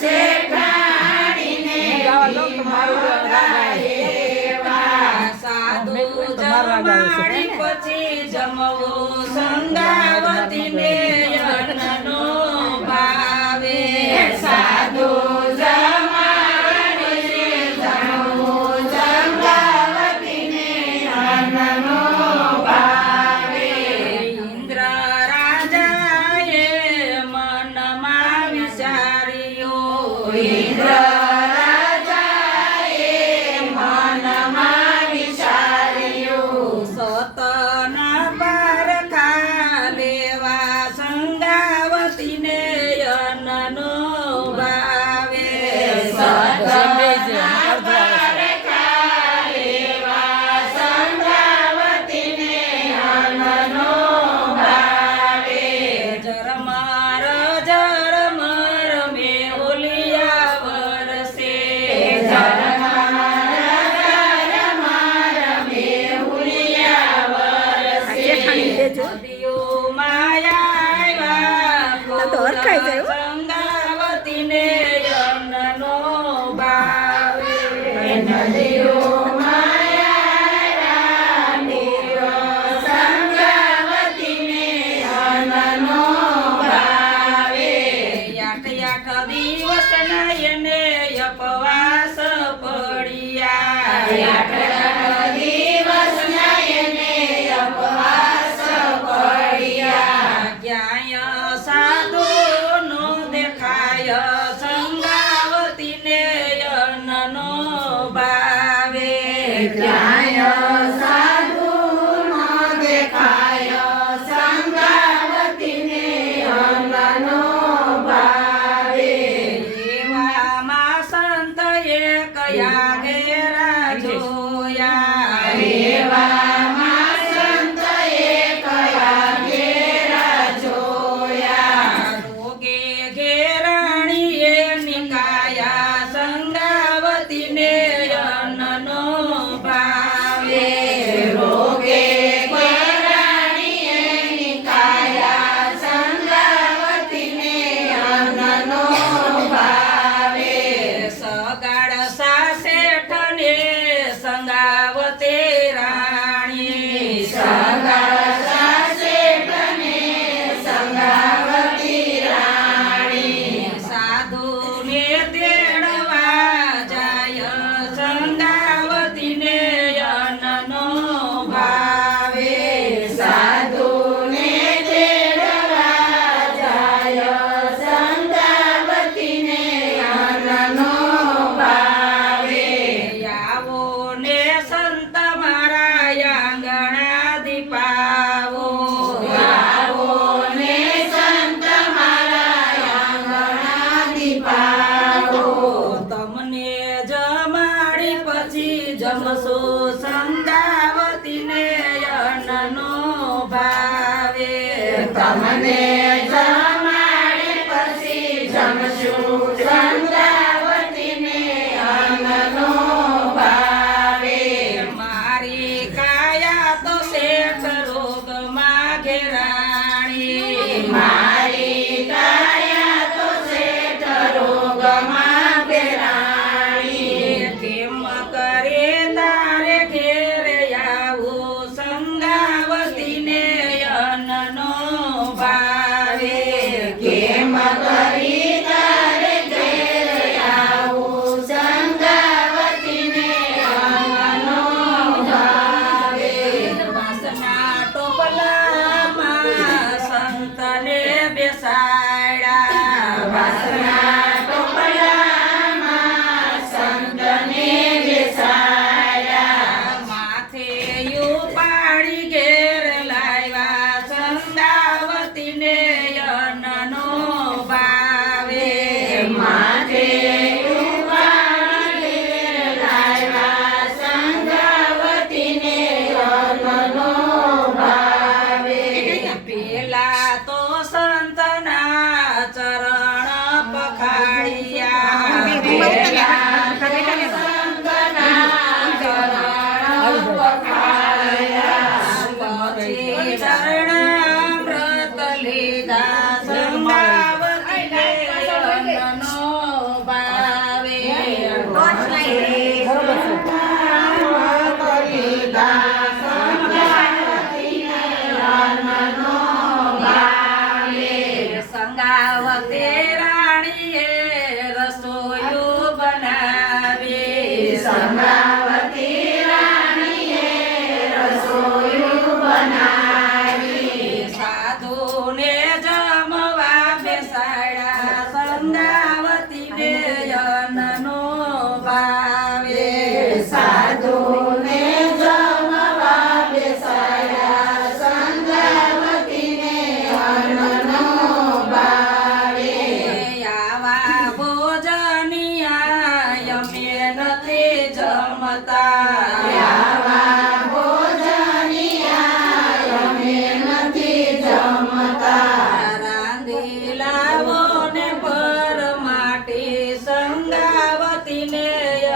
શેઠાણીને સાધુ જમાડી પછી જમવું સંગાવતીને અન્નનો ભાવે સાધુ જમાડી જમવું સંગાવતીને અન્નનો ભાવે ઇન્દ્ર રાજાએ મનમાં વિચાર્યું ઇન્દ્ર સંગાવતીને અન્નનો ભાવે નદીઓ સંગાવતીને અન્નનો ભાવે યાઠ દિવસ નયને અપવાસ પડ્યા યાઠ દિવસ નયને અપવાસ પડ્યા ક્યાંય સાધુ નો દેખાય સંગાવતીને અન્નનો ભાવે ક્યાંય સાધુ નો દેખાય સંગાવતીને અન્નનો ભાવે એવામાં સંત કયા ઘેરા જોયા એવામાં સંત કયા ઘેરા જોયા રોગે ઘેરાણીએ નિકાયા સંગાવતીને અન્નનો ભાવે રોગે ઘેરાણીએ નિકાયા સંગાવતીને અન્નનો ભાવે સગાડ સાસેઠને સંગાવતે રાણી સગાડ સાસેઠને સંગાવતી રાણી સાધુને તેડવા જાય સંગાવતીને અન્નનો ભાવે સાધુને તેડવા જાય સંગાવતીને અન્નનો ભાવે આવો ને સંત મારા આંગણા દીપાવો આવો ને સંત મારા આંગણા દીપાવો તમને જમાડી પછી જમશો સંગાવતીને અન્નનો ભાવે તમને જમાડી પછી જમશું સંગાવતીને અન્નનો ભાવે મારી કાયા તો શેઠ રોગમાં ઘેરાણી મારી કાયા તો શેઠ રોગમાં ઘેરાણી કેમ કરે તારે ઘેરે આવું સંગાવતીને અન્નનો ભાવે કેમ કરી તારે ઘેરે આવું સંગાવતીને અન્નનો ભાવે વાસના ટોપલામાં સંતને બેસાડ્યા વાસના ટોપલામાં સંતને બેસાડ્યા માથે ઉપાડી ઘેર લાવ્યા સંગાવતીને અન્નનો ભાવે માથે ઉપાડી ઘેર લાવ્યા સંગાવતીને અન્નનો ભાવે પેલા તો સંતના ચરણ પખાડ્યા